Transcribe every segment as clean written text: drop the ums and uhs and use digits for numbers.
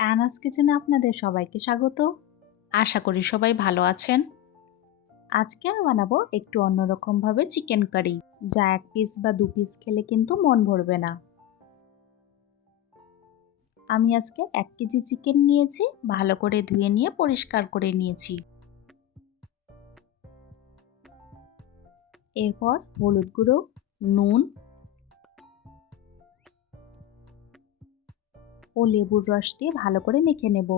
অ্যানাস কিচেনে আপনাদের সবাইকে স্বাগত। আশা করি সবাই ভালো আছেন। আজকে আমি বানাবো একটু অন্যরকমভাবে চিকেন কারি, যা 1 পিস বা 2 পিস খেলে কিন্তু মন ভরবে না। আমি আজকে 1 কেজি চিকেন নিয়েছি, ভালো করে ধুয়ে নিয়ে পরিষ্কার করে নিয়েছি। এরপর হলুদ গুঁড়ো, নুন ও লেবুর রস দিয়ে ভালো করে মেখে নেব।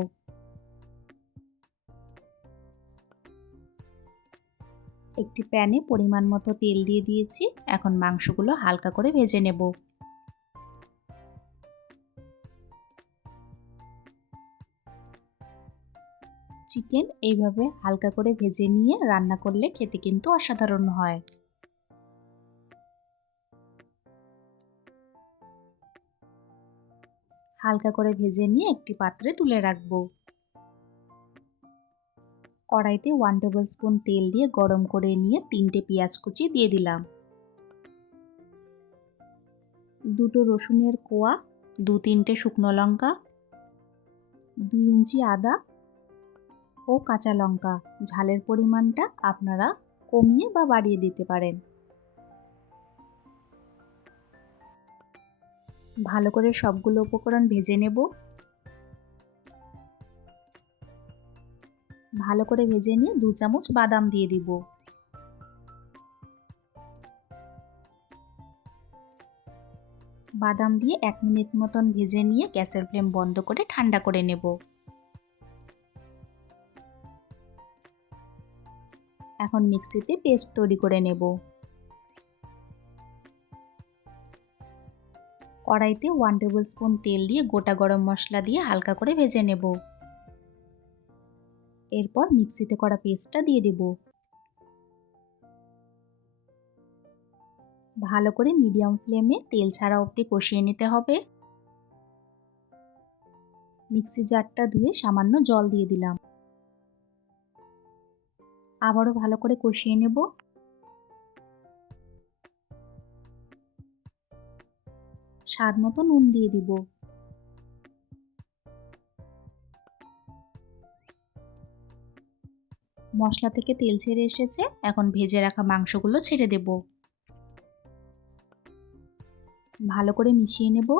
একটি প্যানে পরিমাণ মতো তেল দিয়ে দিয়েছি। এখন মাংসগুলো হালকা করে ভেজে নেব। চিকেন এইভাবে হালকা করে ভেজে নিয়ে রান্না করলে খেতে কিন্তু অসাধারণ হয়। হালকা করে ভেজে নিয়ে একটি পাত্রে তুলে রাখবো। কড়াইতে 1 টেবিল স্পুন তেল দিয়ে গরম করে নিয়ে 3টে পেঁয়াজ কুচি দিয়ে দিলাম। 2টো রসুনের কোয়া, 2-3টে শুকনো লঙ্কা, 2 ইঞ্চি আদা ও কাঁচা লঙ্কা। ঝালের পরিমাণটা আপনারা কমিয়ে বা বাড়িয়ে দিতে পারেন। ভালো করে সবগুলো উপকরণ ভেজে নেব। ভালো করে ভেজে নিয়ে 2 চামচ বাদাম দিয়ে দিব। বাদাম দিয়ে 1 মিনিট মতন ভেজে নিয়ে গ্যাসের ফ্লেম বন্ধ করে ঠান্ডা করে নেব। এখন মিক্সিতে পেস্ট তৈরি করে নেব। কড়াইতে 1 টেবিল স্পুন তেল দিয়ে গোটা গরম মশলা দিয়ে হালকা করে ভেজে নেব। এরপর মিক্সিতে করা পেস্টটা দিয়ে দেব। ভালো করে মিডিয়াম ফ্লেমে তেল ছাড়া অবধি কষিয়ে নিতে হবে। মিক্সি জারটা ধুয়ে সামান্য জল দিয়ে দিলাম। আবারও ভালো করে কষিয়ে নেব। স্বাদ মতো নুন দিয়ে দিব। মশলা থেকে তেল ছেড়ে এসেছে, এখন ভেজে রাখা মাংসগুলো ছেড়ে দেব। ভালো করে মিশিয়ে নেব।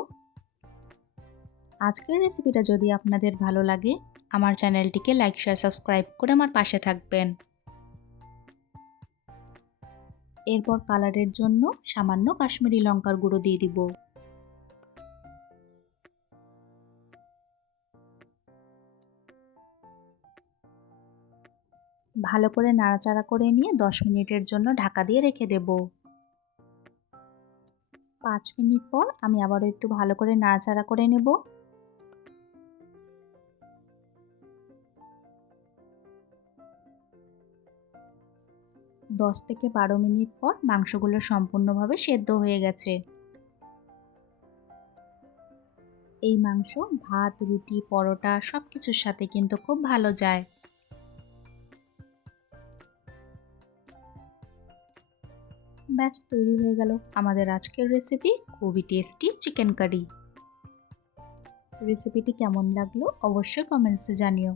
আজকের রেসিপিটা যদি আপনাদের ভালো লাগে, আমার চ্যানেলটিকে লাইক, শেয়ার, সাবস্ক্রাইব করে আমার পাশে থাকবেন। এরপর কালারের জন্য সামান্য কাশ্মীরি লঙ্কার গুঁড়ো দিয়ে দিব। ভালো করে নাড়াচাড়া করে নিয়ে 10 মিনিটের জন্য ঢাকা দিয়ে রেখে দেব। 5 মিনিট পর আমি আবারও একটু ভালো করে নাড়াচাড়া করে নেব। দশ থেকে 12 মিনিট পর মাংসগুলো সম্পূর্ণভাবে সেদ্ধ হয়ে গেছে। এই মাংস ভাত, রুটি, পরোটা সব কিছুর সাথে কিন্তু খুব ভালো যায়। ব্যাস তৈরি হয়ে গেল আমাদের আজকের রেসিপি, খুবই টেস্টি চিকেন কারি। রেসিপিটি কেমন লাগলো অবশ্যই কমেন্টসে জানিও।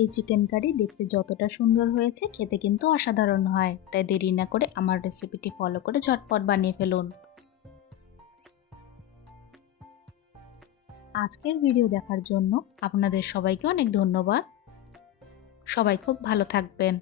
এই চিকেন কারি দেখতে যতটা সুন্দর হয়েছে খেতে কিন্তু অসাধারণ হয়, তাই দেরি না করে আমার রেসিপিটি ফলো করে ঝটপট বানিয়ে ফেলুন। আজকের ভিডিও দেখার জন্য আপনাদের সবাইকে অনেক ধন্যবাদ। সবাই খুব ভালো থাকবেন।